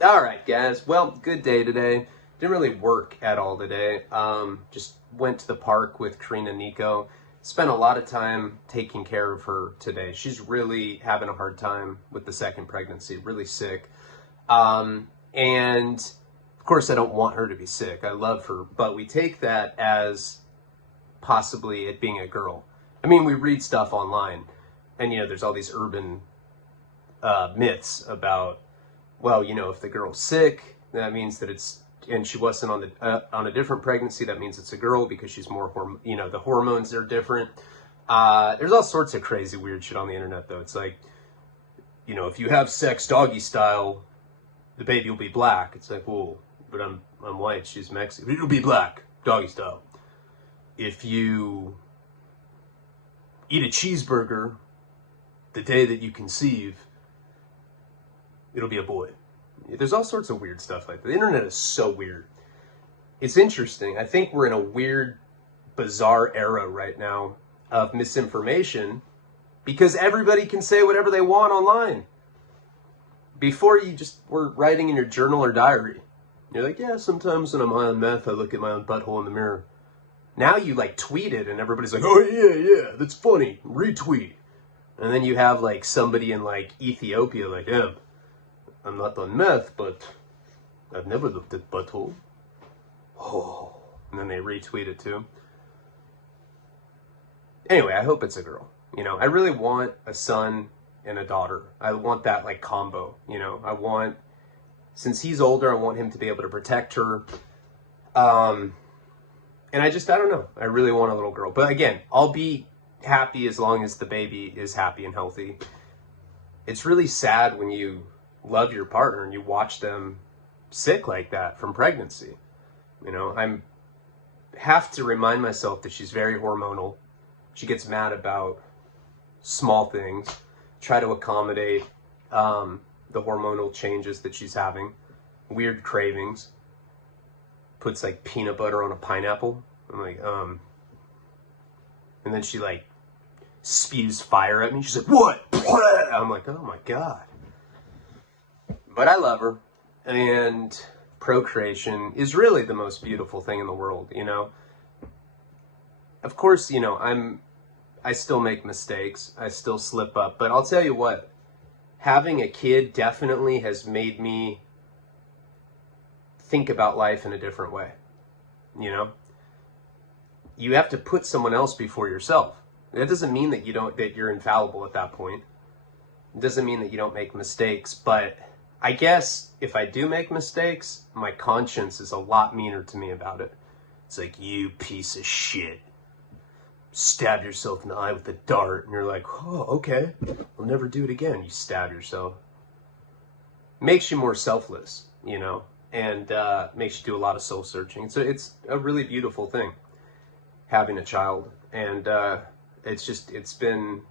All right, guys. Well, good day today. Didn't really work at all today. Just went to the park with Karina and Nico. Spent a lot of time taking care of her today. She's really having a hard time with the second pregnancy, really sick. And of course, I don't want her to be sick. I love her, but we take that as possibly it being a girl. I mean, we read stuff online, and there's all these urban myths about, well, if the girl's sick, that means that it's, and she wasn't on a different pregnancy, that means it's a girl because she's more, the hormones are different. There's all sorts of crazy weird shit on the internet, though. It's like, if you have sex doggy style, the baby will be black. It's like, well, but I'm white, she's Mexican. It'll be black, doggy style. If you eat a cheeseburger the day that you conceive, it'll be a boy. There's all sorts of weird stuff like that. The internet is so weird. It's interesting. I think we're in a weird, bizarre era right now of misinformation because everybody can say whatever they want online. Before, you just were writing in your journal or diary. You're like, yeah, sometimes when I'm high on meth, I look at my own butthole in the mirror. Now you tweet it and everybody's like, oh yeah, that's funny, retweet. And then you have somebody in Ethiopia yeah, I'm not on meth, but I've never looked at butthole. Oh, and then they retweet it too. Anyway, I hope it's a girl. I really want a son and a daughter. I want that combo. Since he's older, I want him to be able to protect her. And I don't know. I really want a little girl. But again, I'll be happy as long as the baby is happy and healthy. It's really sad when you love your partner and you watch them sick like that from pregnancy. I have to remind myself that she's very hormonal. She gets mad about small things. Try to accommodate the hormonal changes that she's having. Weird cravings. Puts peanut butter on a pineapple. I'm like, and then she spews fire at me. She's like, what? I'm like, oh my God. But I love her, and procreation is really the most beautiful thing in the world, Of course, I still make mistakes. I still slip up, but I'll tell you what, having a kid definitely has made me think about life in a different way. You have to put someone else before yourself. That doesn't mean that you're infallible at that point. It doesn't mean that you don't make mistakes, but I guess if I do make mistakes, my conscience is a lot meaner to me about it. It's like, you piece of shit. Stab yourself in the eye with a dart, and you're like, oh, okay, I'll never do it again. You stab yourself. Makes you more selfless, and makes you do a lot of soul searching. So it's a really beautiful thing, having a child, and it's been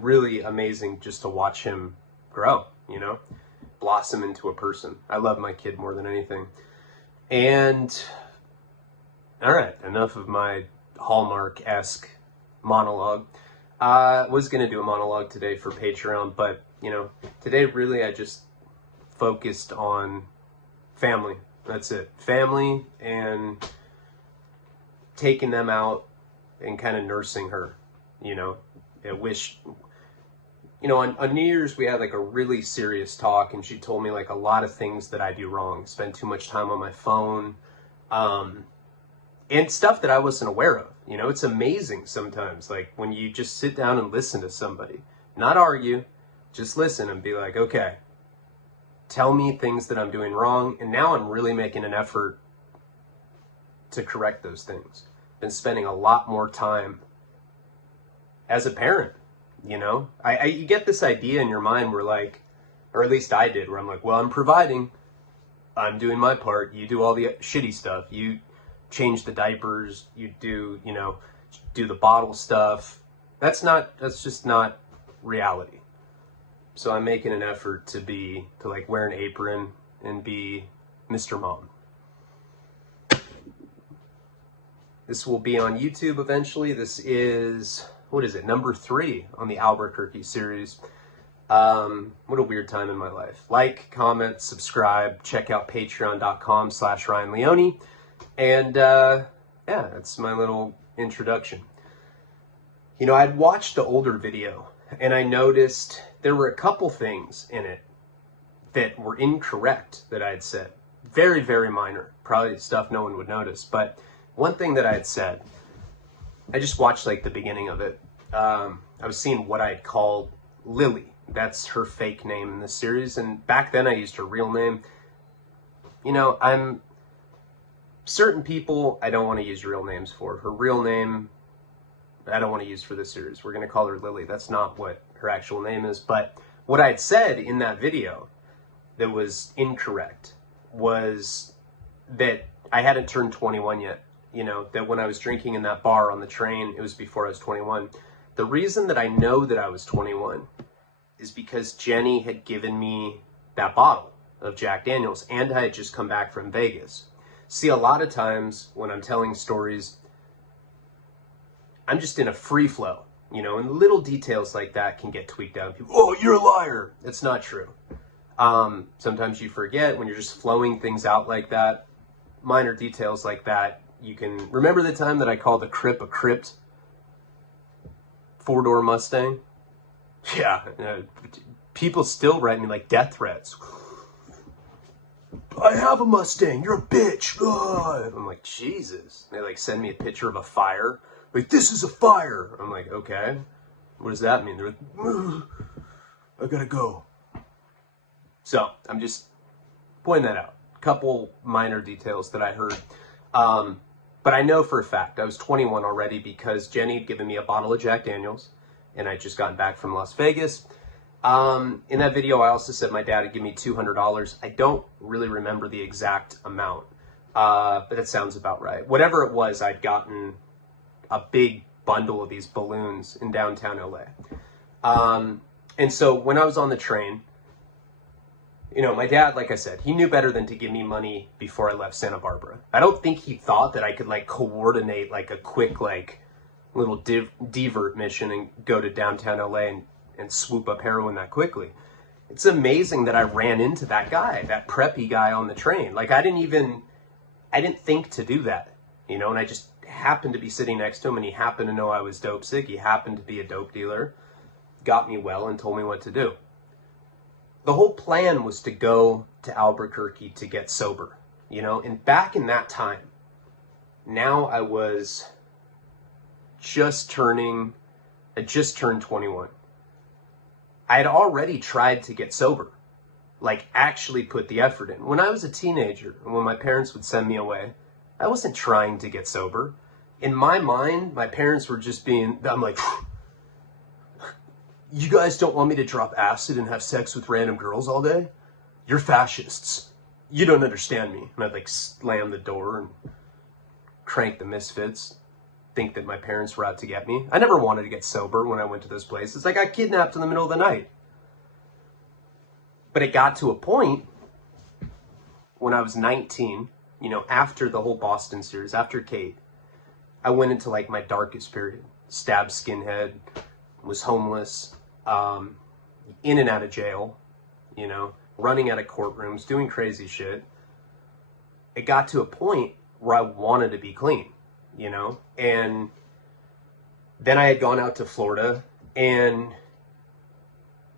really amazing just to watch him grow, blossom into a person. I love my kid more than anything. And all right, enough of my Hallmark-esque monologue. I was gonna do a monologue today for Patreon, but today really I just focused on family. That's it. Family, and taking them out and kind of nursing her. I wish, on New Year's we had a really serious talk, and she told me a lot of things that I do wrong. Spend too much time on my phone, and stuff that I wasn't aware of. It's amazing sometimes, when you just sit down and listen to somebody, not argue, just listen and be like, okay, tell me things that I'm doing wrong, and now I'm really making an effort to correct those things. Been spending a lot more time as a parent, you get this idea in your mind where or at least I did, where I'm like, well, I'm providing, I'm doing my part, you do all the shitty stuff, you change the diapers, you do, do the bottle stuff. That's just not reality. So I'm making an effort to wear an apron and be Mr. Mom. This will be on YouTube eventually. This is, what is it, number 3 on the Albuquerque series. What a weird time in my life. Like, comment, subscribe, check out patreon.com/Ryan Leone. And yeah, that's my little introduction. You know, I'd watched the older video and I noticed there were a couple things in it that were incorrect that I had said. Very, very minor. Probably stuff no one would notice. But one thing that I had said, I just watched like the beginning of it. I was seeing what I had called Lily. That's her fake name in this series. And back then I used her real name. You know, certain people I don't want to use real names for. Her real name, I don't want to use for this series. We're going to call her Lily. That's not what her actual name is. But what I had said in that video that was incorrect was that I hadn't turned 21 yet. You know, that when I was drinking in that bar on the train, it was before I was 21. The reason that I know that I was 21 is because Jenny had given me that bottle of Jack Daniels and I had just come back from Vegas. See, a lot of times when I'm telling stories, I'm just in a free flow, you know, and little details like that can get tweaked out. People, oh, you're a liar. It's not true. Sometimes you forget when you're just flowing things out like that, minor details like that. You can remember the time that I called a crypt 4-door Mustang. Yeah. People still write me like death threats. I have a Mustang. You're a bitch. Ugh. I'm like, Jesus. They like send me a picture of a fire. Like, this is a fire. I'm like, okay. What does that mean? They're like, ugh, I gotta go. So I'm just pointing that out. A couple minor details that I heard. But I know for a fact I was 21 already because Jenny had given me a bottle of Jack Daniels and I'd just gotten back from Las Vegas. In that video, I also said my dad had given me $200. I don't really remember the exact amount, but that sounds about right. Whatever it was, I'd gotten a big bundle of these balloons in downtown LA. And so when I was on the train, you know, my dad, like I said, he knew better than to give me money before I left Santa Barbara. I don't think he thought that I could like coordinate like a quick like little divert mission and go to downtown LA and swoop up heroin that quickly. It's amazing that I ran into that guy, that preppy guy on the train. Like I didn't think to do that, you know, and I just happened to be sitting next to him and he happened to know I was dope sick. He happened to be a dope dealer, got me well and told me what to do. The whole plan was to go to Albuquerque to get sober, you know, and back in that time, now I just turned 21. I had already tried to get sober, like actually put the effort in. When I was a teenager and when my parents would send me away, I wasn't trying to get sober. In my mind, my parents were just I'm like, you guys don't want me to drop acid and have sex with random girls all day? You're fascists. You don't understand me. And I'd like slam the door and crank the Misfits, think that my parents were out to get me. I never wanted to get sober when I went to those places. I got kidnapped in the middle of the night. But it got to a point when I was 19, you know, after the whole Boston series, after Kate, I went into like my darkest period. Stabbed skinhead, was homeless, in and out of jail, you know, running out of courtrooms, doing crazy shit. It got to a point where I wanted to be clean, you know, and then I had gone out to Florida and,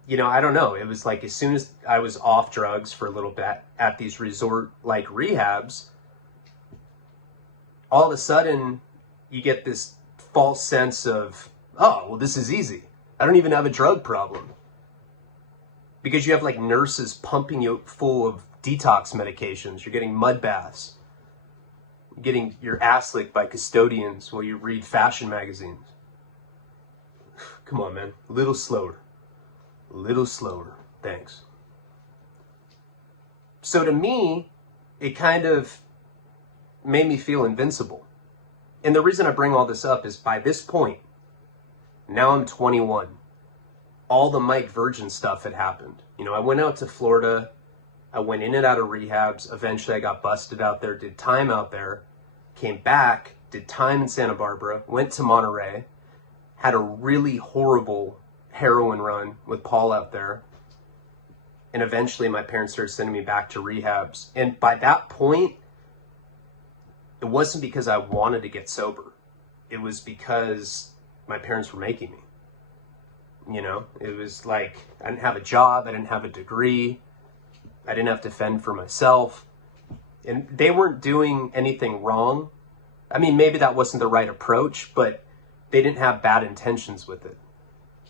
you know, I don't know. It was like as soon as I was off drugs for a little bit at these resort-like rehabs, all of a sudden you get this false sense of, oh, well, this is easy. I don't even have a drug problem. Because you have like nurses pumping you full of detox medications. You're getting mud baths. You're getting your ass licked by custodians while you read fashion magazines. Come on, man. A little slower. A little slower. Thanks. So to me, it kind of made me feel invincible. And the reason I bring all this up is by this point, now I'm 21. All the Mike Virgin stuff had happened. You know, I went out to Florida. I went in and out of rehabs. Eventually I got busted out there, did time out there, came back, did time in Santa Barbara, went to Monterey, had a really horrible heroin run with Paul out there. And eventually my parents started sending me back to rehabs. And by that point, it wasn't because I wanted to get sober. It was because my parents were making me. You know, it was like I didn't have a job. I didn't have a degree. I didn't have to fend for myself. And they weren't doing anything wrong. I mean, maybe that wasn't the right approach, but they didn't have bad intentions with it.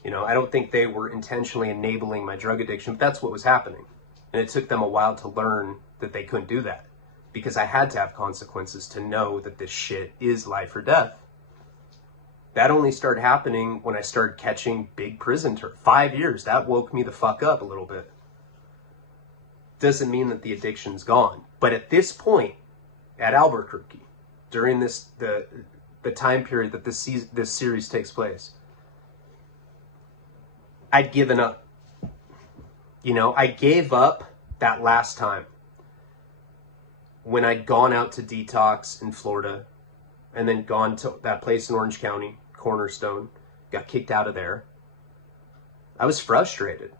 You know, I don't think they were intentionally enabling my drug addiction, but that's what was happening. And it took them a while to learn that they couldn't do that, because I had to have consequences to know that this shit is life or death. That only started happening when I started catching big prison term. 5 years, that woke me the fuck up a little bit. Doesn't mean that the addiction's gone. But at this point, at Albuquerque, during the time period that this series takes place, I'd given up. You know, I gave up that last time when I'd gone out to detox in Florida and then gone to that place in Orange County, Cornerstone, got kicked out of there. I was frustrated,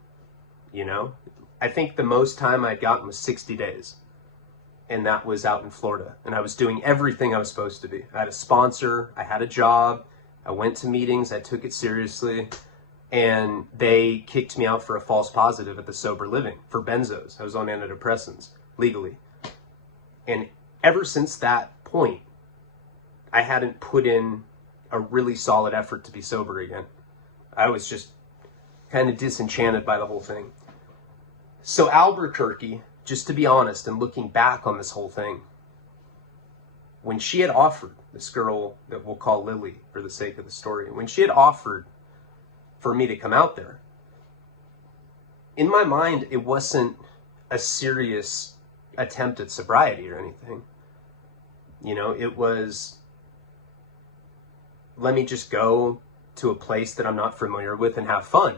you know. I think the most time I'd gotten was 60 days. And that was out in Florida. And I was doing everything I was supposed to be. I had a sponsor, I had a job, I went to meetings, I took it seriously. And they kicked me out for a false positive at the Sober Living for benzos. I was on antidepressants legally. And ever since that point, I hadn't put in a really solid effort to be sober again. I was just kind of disenchanted by the whole thing. So Albuquerque, just to be honest and looking back on this whole thing, when she had offered, this girl that we'll call Lily for the sake of the story, when she had offered for me to come out there, in my mind, it wasn't a serious attempt at sobriety or anything. You know, it was, let me just go to a place that I'm not familiar with and have fun.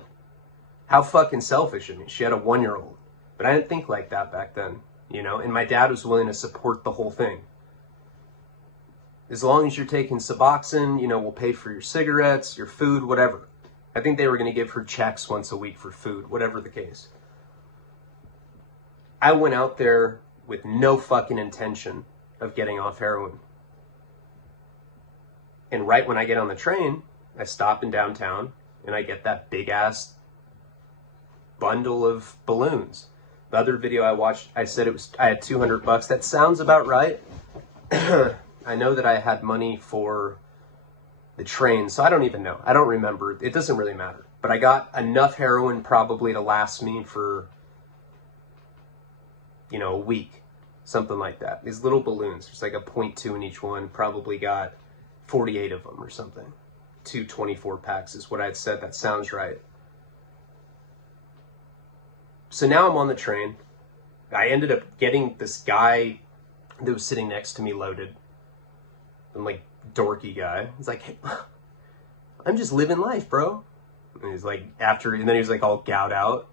How fucking selfish of me. She had a 1-year-old. But I didn't think like that back then, you know, and my dad was willing to support the whole thing. As long as you're taking Suboxone, you know, we'll pay for your cigarettes, your food, whatever. I think they were going to give her checks once a week for food, whatever the case. I went out there with no fucking intention of getting off heroin. And right when I get on the train, I stop in downtown and I get that big ass bundle of balloons. The other video I watched, I said I had $200. That sounds about right. I know that I had money for the train, so I don't even know. I don't remember. It doesn't really matter. But I got enough heroin probably to last me for, you know, a week. Something like that. These little balloons. There's like a 0.2 in each one. Probably got 48 of them or something. 2 24 packs is what I had said. That sounds right. So now I'm on the train. I ended up getting this guy that was sitting next to me loaded. I'm like, dorky guy. He's like, hey, I'm just living life, bro. And he's like, and then he was like all gout out.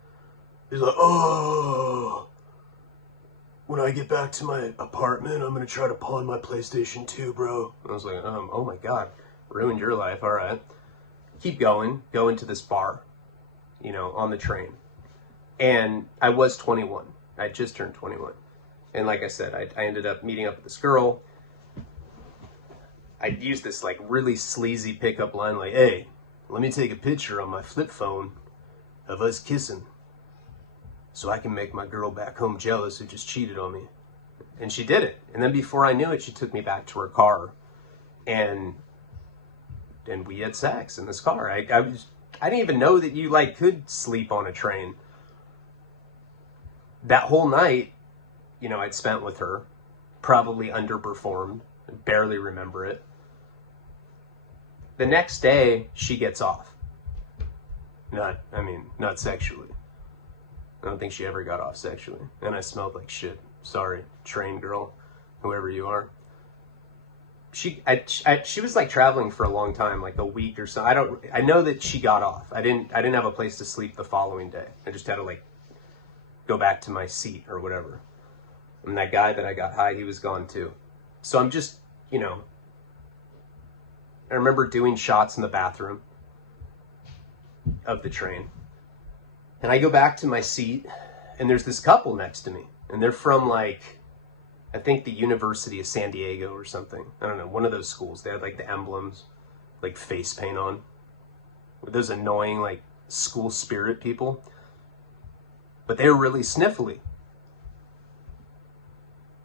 He's like, oh, when I get back to my apartment, I'm going to try to pawn my PlayStation 2, bro. I was like, oh my God, ruined your life. All right. Keep going, go into this bar, you know, on the train. And I was 21. I just turned 21. And like I said, I ended up meeting up with this girl. I used this like really sleazy pickup line like, hey, let me take a picture on my flip phone of us kissing so I can make my girl back home jealous who just cheated on me. And she did it. And then before I knew it, she took me back to her car. And we had sex in this car. I didn't even know that you like could sleep on a train. That whole night, you know, I'd spent with her, probably underperformed, barely remember it. The next day, she gets off. Not sexually. I don't think she ever got off sexually. And I smelled like shit. Sorry, train girl, whoever you are. She was like traveling for a long time, like a week or so. I know that she got off. I didn't have a place to sleep the following day. I just had to like go back to my seat or whatever. And that guy that I got high, he was gone too. So I'm just, you know, I remember doing shots in the bathroom. of the train. And I go back to my seat, and there's this couple next to me. And they're from, like, I think the University of San Diego or something. I don't know, one of those schools. They had, like, the emblems, like, face paint on. With those annoying, like, school spirit people. But they were really sniffly.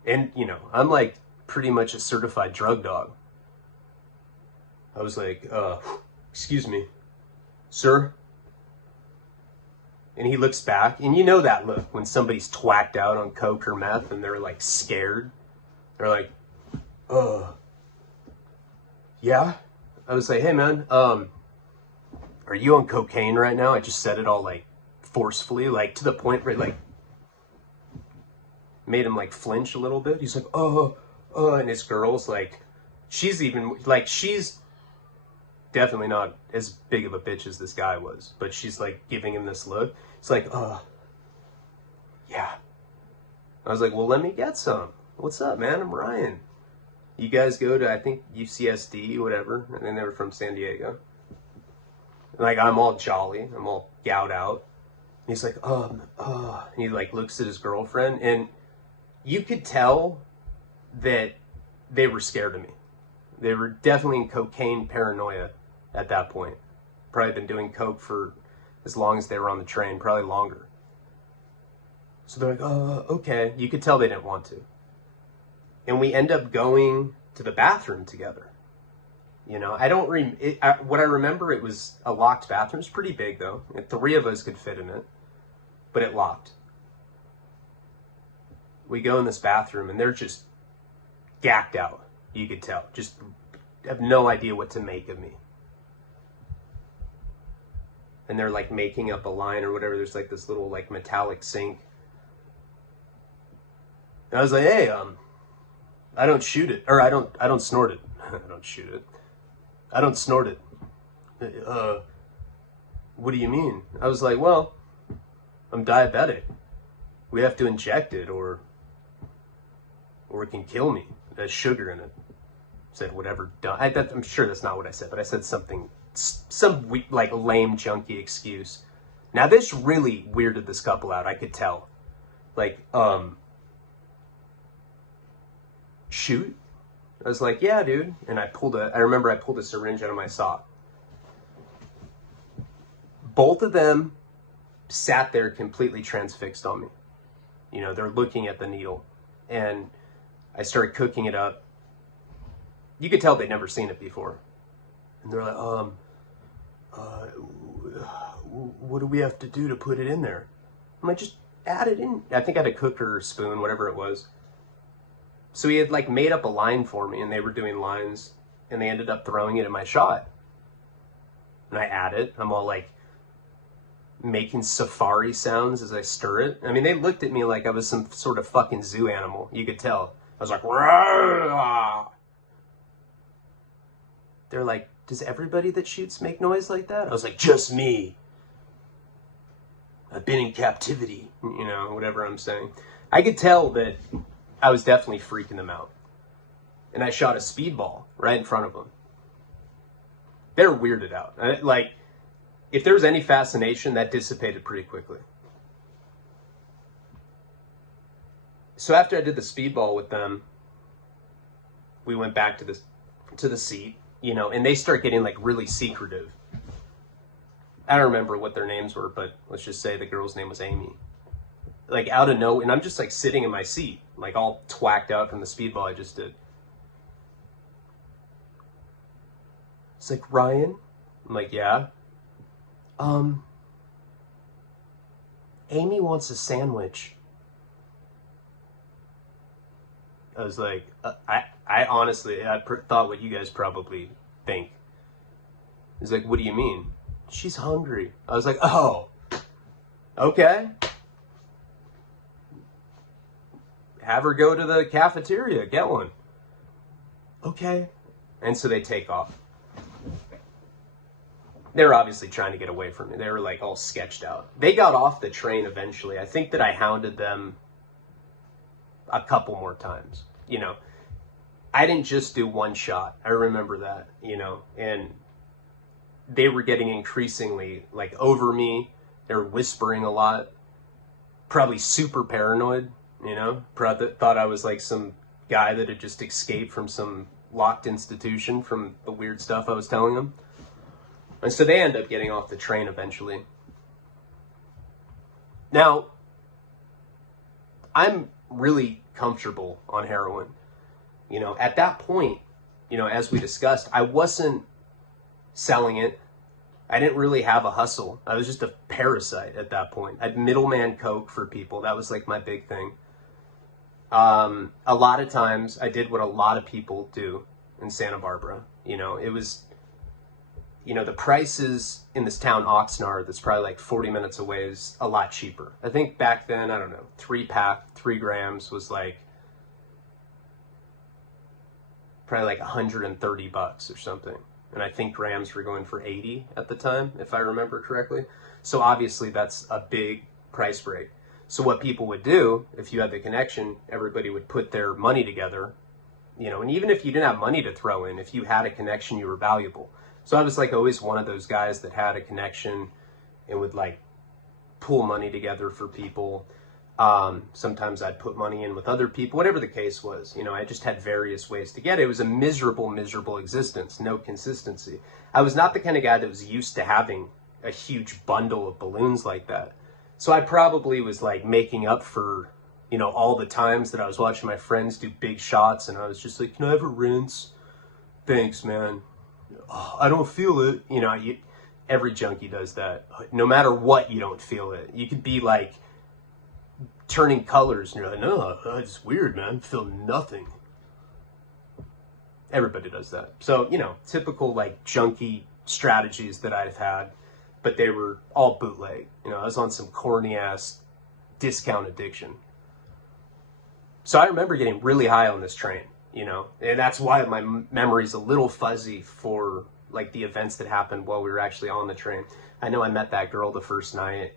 And, you know, I'm, like, pretty much a certified drug dog. I was like, excuse me, sir? And he looks back, and you know that look when somebody's twacked out on coke or meth and they're like scared. They're like, yeah? I was like, hey man, are you on cocaine right now? I just said it all like forcefully, like to the point where it, like, made him like flinch a little bit. He's like, and his girl's like, she's definitely not as big of a bitch as this guy was, but she's like giving him this look. It's like, yeah. I was like, well, let me get some. What's up, man? I'm Ryan. You guys go to, I think, UCSD, whatever, and then they were from San Diego. Like, I'm all jolly. I'm all gout out. And he's like, and he like looks at his girlfriend, and you could tell that they were scared of me. They were definitely in cocaine paranoia at that point. Probably been doing coke for as long as they were on the train, probably longer. So they're like, okay. You could tell they didn't want to. And we end up going to the bathroom together. You know, what I remember, it was a locked bathroom. It's pretty big though. 3 of us could fit in it, but it locked. We go in this bathroom and they're just gacked out. You could tell, just have no idea what to make of me. And they're like making up a line or whatever. There's like this little like metallic sink. And I was like, hey, I don't shoot it, or I don't snort it. I don't shoot it. I don't snort it. What do you mean? I was like, well, I'm diabetic. We have to inject it or it can kill me. There's sugar in it. I said whatever. I'm sure that's not what I said, but I said some like lame junky excuse. Now this really weirded this couple out. I could tell. Like, shoot? I was like, yeah, dude. And I remember I pulled a syringe out of my sock. Both of them sat there completely transfixed on me. You know, they're looking at the needle. And I started cooking it up. You could tell they'd never seen it before. And they're like, what do we have to do to put it in there? I'm like, just add it in. I think I had a cooker or spoon, whatever it was. So he had like made up a line for me and they were doing lines and they ended up throwing it in my shot. And I add it. I'm all like making safari sounds as I stir it. I mean, they looked at me like I was some sort of fucking zoo animal. You could tell. I was like, rah! They're like, does everybody that shoots make noise like that? I was like, just me. I've been in captivity, you know, whatever I'm saying. I could tell that I was definitely freaking them out. And I shot a speedball right in front of them. They're weirded out. Like, if there was any fascination, that dissipated pretty quickly. So after I did the speedball with them, we went back to the seat, you know, and they start getting like really secretive. I don't remember what their names were, but let's just say the girl's name was Amy. Like out of nowhere, and I'm just like sitting in my seat, like all twacked out from the speedball I just did. It's like, Ryan? I'm like, yeah. Amy wants a sandwich. I was like, I honestly, thought what you guys probably think. He's like, what do you mean? She's hungry. I was like, oh, okay. Have her go to the cafeteria, get one. Okay. And so they take off. They were obviously trying to get away from me. They were like all sketched out. They got off the train eventually. I think that I hounded them a couple more times. You know, I didn't just do one shot. I remember that, you know, and they were getting increasingly like over me. They were whispering a lot, probably super paranoid, you know, probably thought I was like some guy that had just escaped from some locked institution from the weird stuff I was telling them. And so they end up getting off the train eventually. Now, I'm really comfortable on heroin. You know, at that point, you know, as we discussed, I wasn't selling it. I didn't really have a hustle. I was just a parasite at that point. I'd middleman coke for people. That was like my big thing. A lot of times I did what a lot of people do in Santa Barbara. You know, it was, you know, the prices in this town, Oxnard, that's probably like 40 minutes away, is a lot cheaper. I think back then, I don't know, 3-pack, 3 grams was like probably like $130 or something. And I think grams were going for 80 at the time, if I remember correctly. So obviously that's a big price break. So what people would do, if you had the connection, everybody would put their money together, you know, and even if you didn't have money to throw in, if you had a connection, you were valuable. So I was like always one of those guys that had a connection and would like pool money together for people. Sometimes I'd put money in with other people, whatever the case was. You know, I just had various ways to get it. It was a miserable, miserable existence, no consistency. I was not the kind of guy that was used to having a huge bundle of balloons like that. So I probably was like making up for, you know, all the times that I was watching my friends do big shots and I was just like, can I have a rinse? Thanks, man. Oh, I don't feel it. You know, every junkie does that. No matter what, you don't feel it. You could be like turning colors and you're like, no, it's weird, man. I feel nothing. Everybody does that. So, you know, typical like junkie strategies that I've had, but they were all bootleg. You know, I was on some corny ass discount addiction. So I remember getting really high on this train, you know, and that's why my memory's a little fuzzy for like the events that happened while we were actually on the train. I know I met that girl the first night.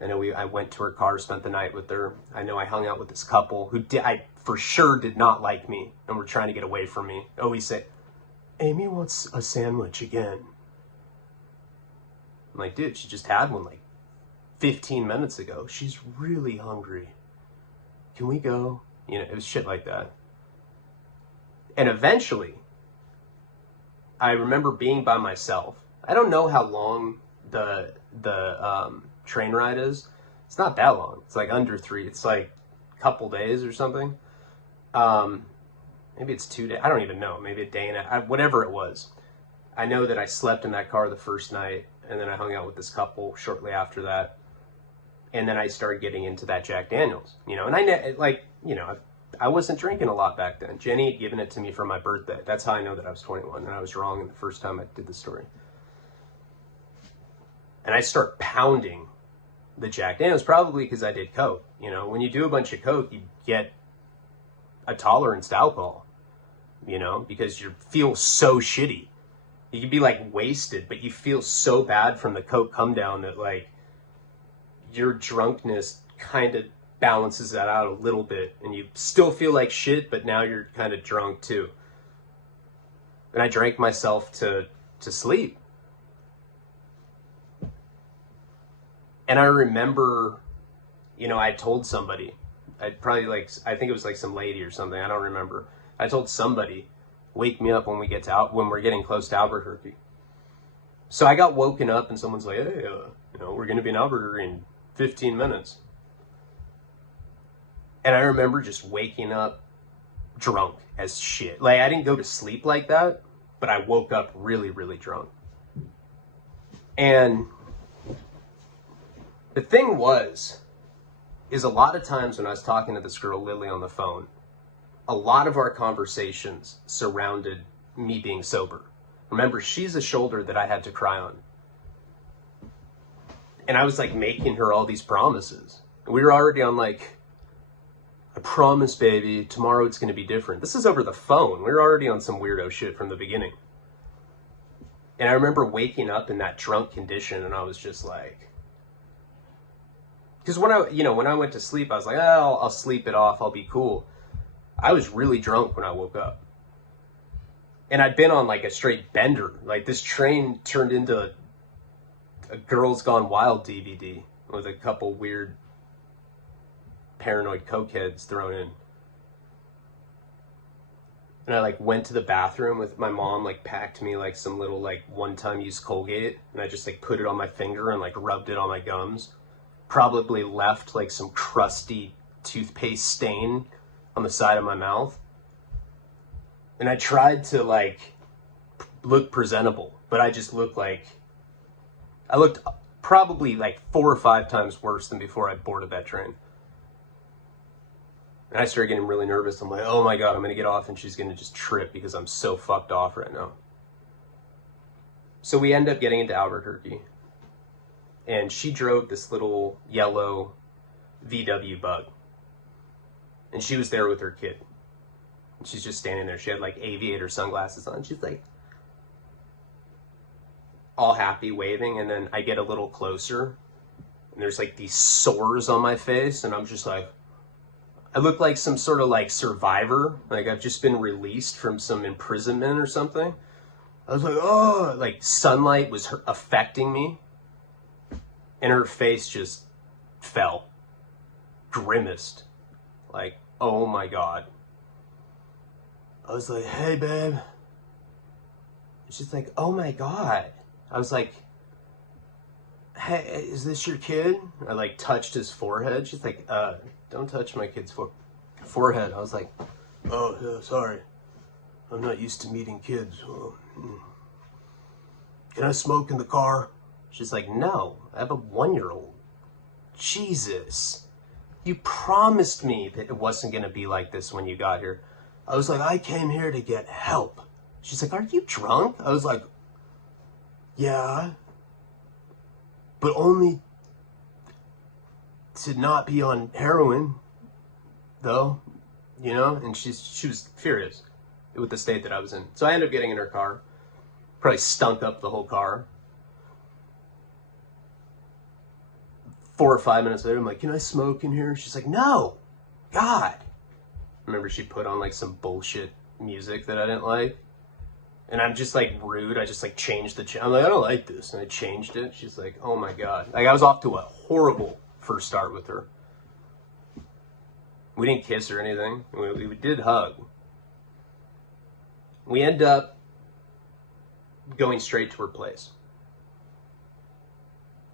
I know I went to her car, spent the night with her. I know I hung out with this couple who I for sure did not like me and were trying to get away from me. Always say, Amy wants a sandwich again. I'm like, dude, she just had one like 15 minutes ago. She's really hungry. Can we go? You know, it was shit like that. And eventually, I remember being by myself. I don't know how long the train ride is. It's not that long. It's like under 3. It's like a couple days or something. Maybe it's 2 days. I don't even know. Maybe a day and a half. Whatever it was. I know that I slept in that car the first night, and then I hung out with this couple shortly after that. And then I started getting into that Jack Daniels, you know, and I wasn't drinking a lot back then. Jenny had given it to me for my birthday. That's how I know that I was 21, and I was wrong in the first time I did the story. And I start pounding the Jack Daniels, probably because I did coke. You know, when you do a bunch of coke, you get a tolerance to alcohol, you know, because you feel so shitty. You can be like wasted, but you feel so bad from the coke come down that like your drunkenness kind of balances that out a little bit, and you still feel like shit, but now you're kind of drunk too. And I drank myself to sleep. And I remember, you know, I told somebody, I think it was like some lady or something, I don't remember. I told somebody, wake me up when we're getting close to Albuquerque. So I got woken up and someone's like, hey, you know, we're going to be in Albuquerque in 15 minutes. And I remember just waking up drunk as shit. Like, I didn't go to sleep like that, but I woke up really, really drunk. And the thing is a lot of times when I was talking to this girl, Lily, on the phone, a lot of our conversations surrounded me being sober. Remember, she's a shoulder that I had to cry on. And I was like making her all these promises. And we were already on like, I promise, baby, tomorrow it's going to be different. This is over the phone. We were already on some weirdo shit from the beginning. And I remember waking up in that drunk condition and I was just like, because when I went to sleep, I was like, oh, I'll sleep it off. I'll be cool. I was really drunk when I woke up. And I'd been on like a straight bender. Like this train turned into a Girls Gone Wild DVD with a couple weird paranoid cokeheads thrown in. And I like went to the bathroom with my mom, like packed me like some little like one-time use Colgate, and I just like put it on my finger and like rubbed it on my gums. Probably left like some crusty toothpaste stain on the side of my mouth. And I tried to like look presentable, but I just looked like, I looked probably like 4 or 5 times worse than before I boarded that train. And I started getting really nervous. I'm like, oh my God, I'm going to get off and she's going to just trip because I'm so fucked off right now. So we end up getting into Albuquerque. And she drove this little yellow VW Bug. And she was there with her kid. And she's just standing there. She had like aviator sunglasses on. She's like all happy, waving. And then I get a little closer. And there's like these sores on my face. And I'm just like, I look like some sort of like survivor. Like I've just been released from some imprisonment or something. I was like, oh, like sunlight was affecting me. And her face just fell. Grimaced. Like, oh my God. I was like, hey babe. She's like, oh my God. I was like, hey, is this your kid? I like touched his forehead. She's like, don't touch my kid's forehead. I was like, oh, yeah, sorry. I'm not used to meeting kids. Can I smoke in the car? She's like, no, I have a 1-year-old. Jesus. You promised me that it wasn't going to be like this when you got here. I was like, I came here to get help. She's like, are you drunk? I was like, yeah. But only to not be on heroin, though, you know? And she was furious with the state that I was in. So I ended up getting in her car. Probably stunk up the whole car. 4 or 5 minutes later, I'm like, can I smoke in here? She's like, no, God. Remember she put on like some bullshit music that I didn't like. And I'm just like rude. I just like changed the channel. I'm like, I don't like this. And I changed it. She's like, oh my God. Like I was off to a horrible first start with her. We didn't kiss or anything. We did hug. We end up going straight to her place.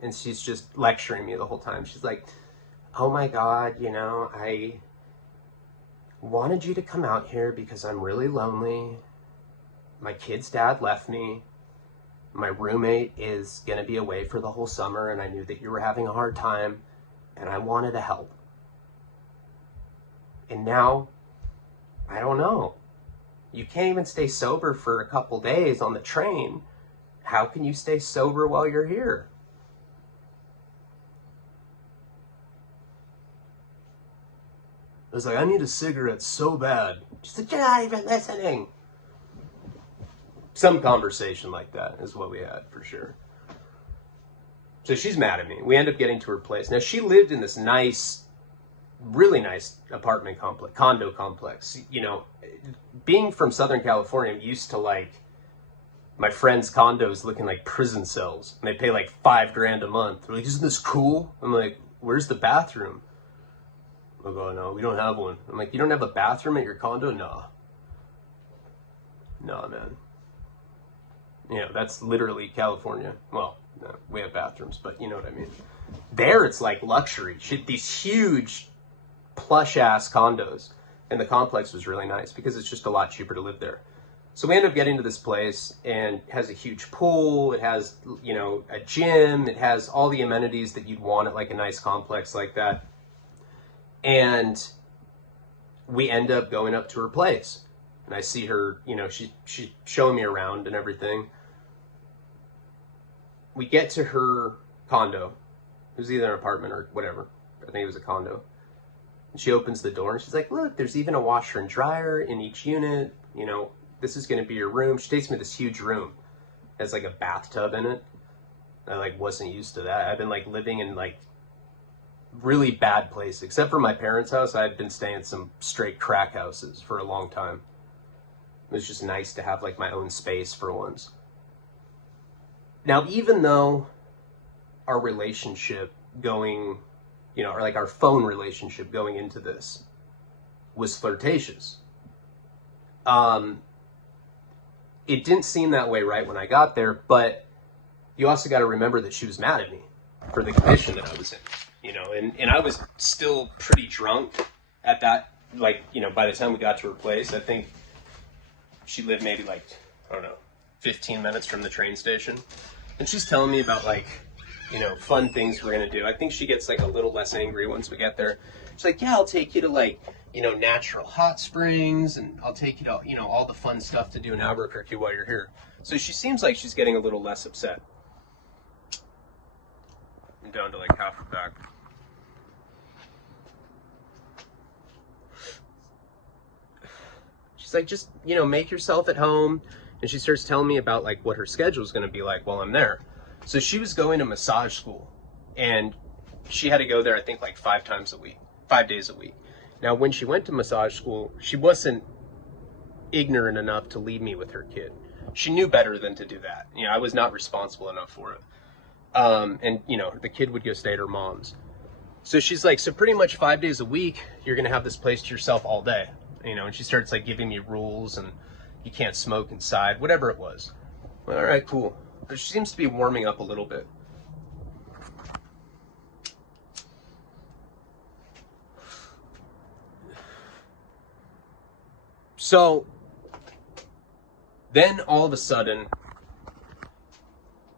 And she's just lecturing me the whole time. She's like, oh my God, you know, I wanted you to come out here because I'm really lonely. My kid's dad left me. My roommate is going to be away for the whole summer, and I knew that you were having a hard time, and I wanted to help. And now, I don't know. You can't even stay sober for a couple days on the train. How can you stay sober while you're here? I was like, I need a cigarette so bad. She's like, you're not even listening. Some conversation like that is what we had, for sure. So she's mad at me. We end up getting to her place. Now, she lived in this nice, really nice apartment complex, condo complex. You know, being from Southern California, I'm used to like my friends' condos looking like prison cells. And they pay like $5,000 a month. They're like, isn't this cool? I'm like, where's the bathroom? I go, no, we don't have one. I'm like, you don't have a bathroom at your condo? No. No, man. You know, that's literally California. Well, no, we have bathrooms, but you know what I mean. There, it's like luxury. These huge, plush-ass condos. And the complex was really nice because it's just a lot cheaper to live there. So we end up getting to this place, and it has a huge pool. It has, you know, a gym. It has all the amenities that you'd want at like a nice complex like that. And we end up going up to her place. And I see her, you know, she's showing me around and everything. We get to her condo. It was either an apartment or whatever. I think it was a condo. And she opens the door and she's like, look, there's even a washer and dryer in each unit. You know, this is going to be your room. She takes me to this huge room. It has like a bathtub in it. I like wasn't used to that. I've been like living in like really bad places. Except for my parents' house, I had been staying in some straight crack houses for a long time. It was just nice to have like my own space for once. Now, even though our relationship going, or like our phone relationship going into this was flirtatious, it didn't seem that way right when I got there, but you also got to remember that she was mad at me for the condition that I was in, and I was still pretty drunk at that, like, by the time we got to her place. I think she lived maybe like, I don't know, 15 minutes from the train station. And she's telling me about like, fun things we're going to do. I think she gets like a little less angry once we get there. She's like, yeah, I'll take you to like, natural hot springs, and I'll take you to, all the fun stuff to do in Albuquerque while you're here. So she seems like she's getting a little less upset. I'm down to like half a pack. She's like, just, make yourself at home. And she starts telling me about like what her schedule is going to be like while I'm there. So she was going to massage school, and she had to go there, I think, like 5 days a week. Now, when she went to massage school, she wasn't ignorant enough to leave me with her kid. She knew better than to do that. I was not responsible enough for it. And the kid would go stay at her mom's. So she's like, so pretty much 5 days a week, you're going to have this place to yourself all day. And she starts like giving me rules, and you can't smoke inside, whatever it was. All right, cool. But she seems to be warming up a little bit. So then all of a sudden,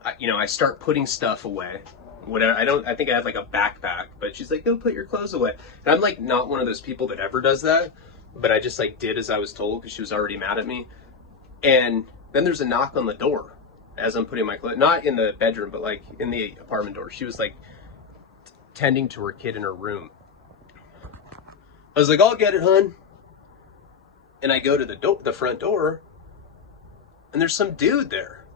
I start putting stuff away. Whatever, I think I have like a backpack, but she's like, go put your clothes away. And I'm like not one of those people that ever does that, but I just like did as I was told because she was already mad at me. And then there's a knock on the door as I'm putting my clothes, not in the bedroom, but like in the apartment door. She was like tending to her kid in her room. I was like, I'll get it, hun. And I go to the front door, and there's some dude there.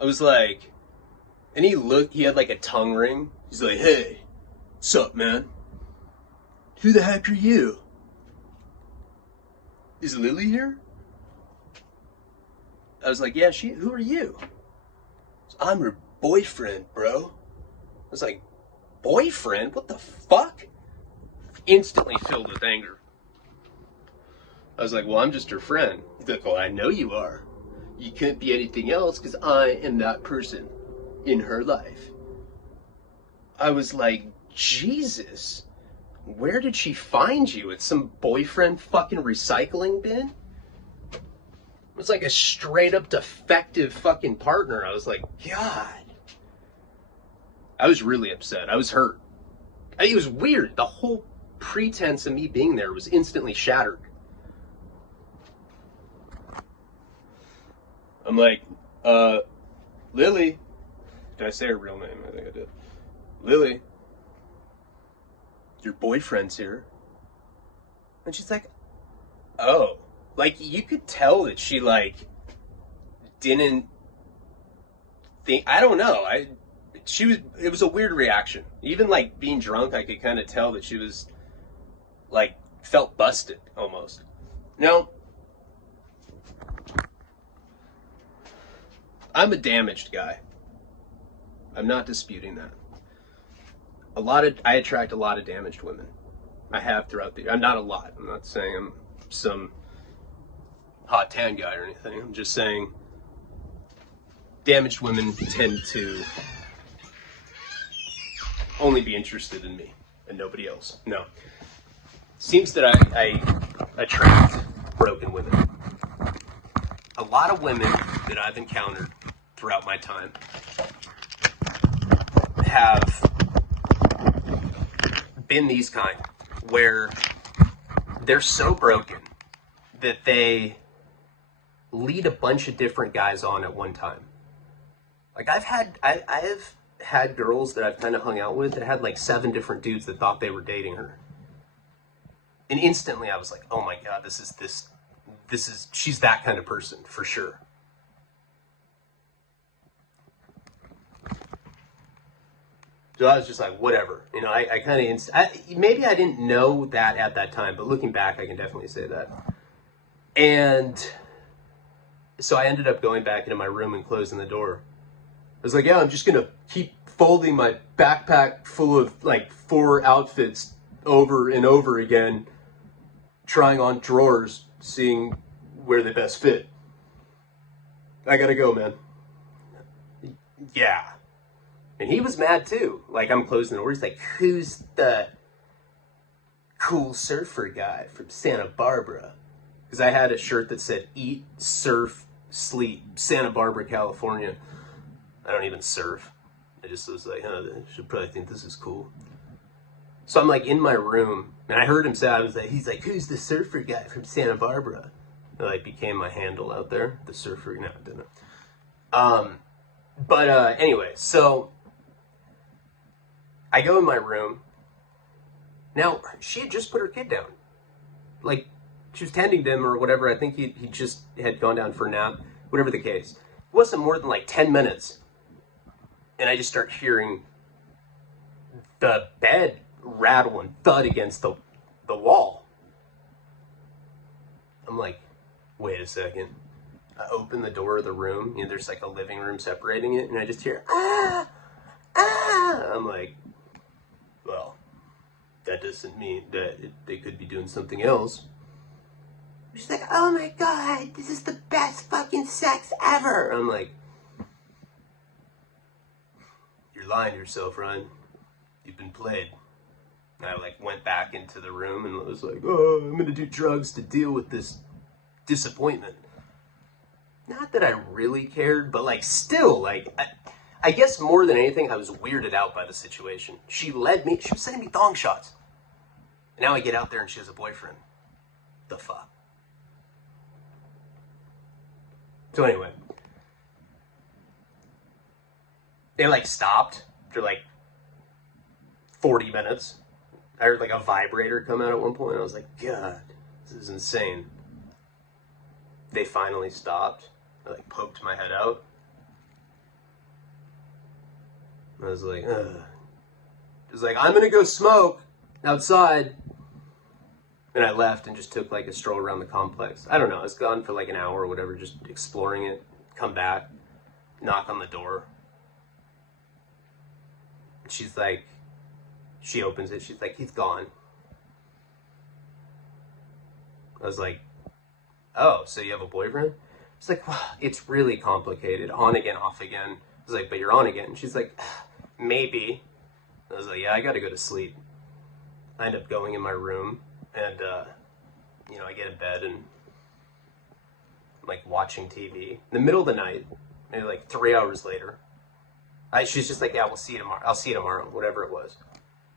I was like, and he had like a tongue ring. He's like, hey, what's up, man? Who the heck are you? Is Lily here? I was like, yeah, who are you? I'm her boyfriend, bro. I was like, boyfriend? What the fuck? Instantly filled with anger. I was like, well, I'm just her friend. He's like, well, I know you are. You couldn't be anything else because I am that person in her life. I was like, Jesus, where did she find you? At some boyfriend fucking recycling bin? It was like a straight up defective fucking partner. I was like, God. I was really upset. I was hurt. It was weird. The whole pretense of me being there was instantly shattered. I'm like, Lily. Did I say her real name? I think I did. Lily, your boyfriend's here. And she's like, oh. Like, you could tell that she, like, didn't think, I don't know. It was a weird reaction. Even, like, being drunk, I could kind of tell that she was, like, felt busted, almost. Now, I'm a damaged guy. I'm not disputing that. I attract a lot of damaged women. I have throughout I'm not a lot. I'm not saying I'm some hot tan guy or anything. I'm just saying damaged women tend to only be interested in me and nobody else. No. Seems that I attract broken women. A lot of women that I've encountered throughout my time have been these kind, where they're so broken that they lead a bunch of different guys on at one time. Like I have had girls that I've kind of hung out with that had like 7 different dudes that thought they were dating her. And instantly I was like, oh my God, she's that kind of person for sure. So I was just like, whatever. You know, I kind of, maybe I didn't know that at that time, but looking back, I can definitely say that. And so I ended up going back into my room and closing the door. I was like, yeah, I'm just going to keep folding my backpack full of like 4 outfits over and over again, trying on drawers, seeing where they best fit. I gotta go, man. Yeah. And he was mad too. Like, I'm closing the door. He's like, who's the cool surfer guy from Santa Barbara? Because I had a shirt that said, eat, surf, sleep, Santa Barbara, California. I don't even surf. I just was like, they should probably think this is cool. So I'm like in my room, and I heard him say, he's like, who's the surfer guy from Santa Barbara? It like became my handle out there, the surfer. No, it didn't. But anyway, so I go in my room. Now, she had just put her kid down. Like, she was tending to him or whatever. I think he just had gone down for a nap, whatever the case. It wasn't more than like 10 minutes. And I just start hearing the bed rattle and thud against the wall. I'm like, wait a second. I open the door of the room. You know, there's like a living room separating it. And I just hear, ah, ah. I'm like, well, that doesn't mean that they could be doing something else. She's like, oh my God, this is the best fucking sex ever. I'm like, you're lying to yourself, Ryan. You've been played. And I like went back into the room and was like, oh, I'm gonna do drugs to deal with this disappointment. Not that I really cared, but like still, like I guess more than anything, I was weirded out by the situation. She was sending me thong shots. And now I get out there and she has a boyfriend. The fuck? So anyway, they like stopped after like 40 minutes. I heard like a vibrator come out at one point. I was like, God, this is insane. They finally stopped. I like poked my head out. I was like, ugh. It was like, I'm gonna go smoke outside. And I left and just took like a stroll around the complex. I don't know, I was gone for like an hour or whatever, just exploring it. Come back, knock on the door. She's like, she opens it, she's like, he's gone. I was like, oh, so you have a boyfriend? She's like, well, it's really complicated. On again, off again. I was like, but you're on again. And she's like, maybe. I was like, yeah, I gotta go to sleep. I end up going in my room and, you know, I get in bed and I'm like watching TV. In the middle of the night, maybe like 3 hours later, she's just like, yeah, we'll see you tomorrow. I'll see you tomorrow, whatever it was.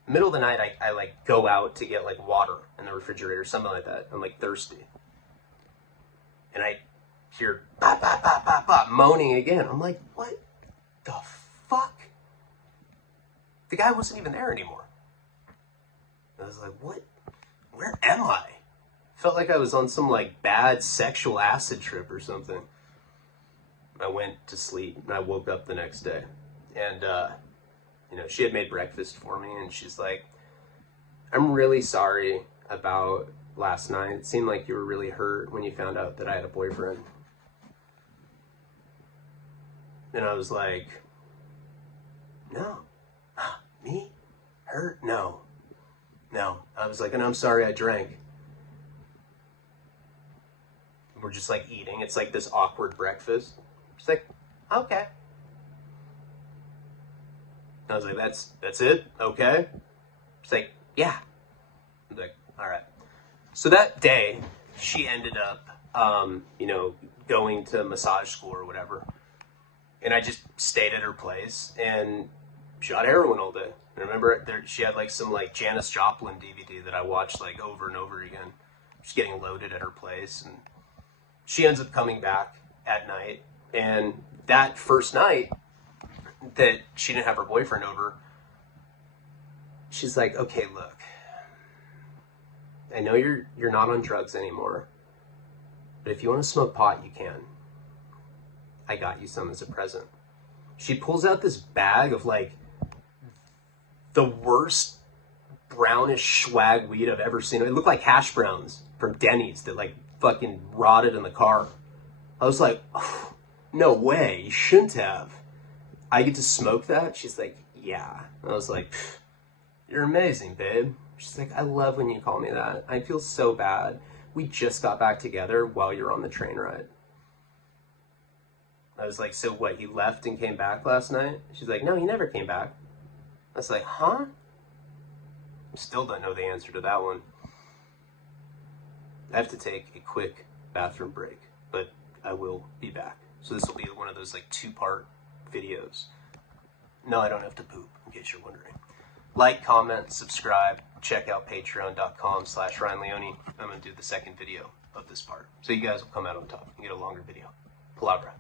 Middle of the night, I like go out to get like water in the refrigerator, something like that. I'm like thirsty. And I hear bop, bop, bop, bop, bop, moaning again. I'm like, what the fuck? The guy wasn't even there anymore. I was like, what? Where am I? Felt like I was on some like bad sexual acid trip or something. I went to sleep and I woke up the next day. And, you know, she had made breakfast for me and she's like, I'm really sorry about last night. It seemed like you were really hurt when you found out that I had a boyfriend. And I was like, no. Me? Hurt? No. No. I was like, and I'm sorry I drank. We're just like eating. It's like this awkward breakfast. She's like, okay. I was like, that's it? Okay. She's like, yeah. I was like, all right. So that day, she ended up, you know, going to massage school or whatever. And I just stayed at her place and shot heroin all day. I remember she had like some like Janis Joplin DVD that I watched like over and over again. Just getting loaded at her place. And she ends up coming back at night. And that first night that she didn't have her boyfriend over, she's like, okay, look, I know you're not on drugs anymore, but if you want to smoke pot, you can. I got you some as a present. She pulls out this bag of like the worst brownish swag weed I've ever seen. It looked like hash browns from Denny's that like fucking rotted in the car. I was like, oh, no way, you shouldn't have. I get to smoke that? She's like, yeah. I was like, you're amazing, babe. She's like, I love when you call me that. I feel so bad. We just got back together while you're on the train ride. I was like, so what, he left and came back last night? She's like, no, he never came back. I was like, huh? Still don't know the answer to that one. I have to take a quick bathroom break, but I will be back. So this will be one of those like 2-part videos. No, I don't have to poop, in case you're wondering. Like, comment, subscribe, check out patreon.com/Ryan Leone. I'm going to do the second video of this part. So you guys will come out on top and get a longer video. Palabra.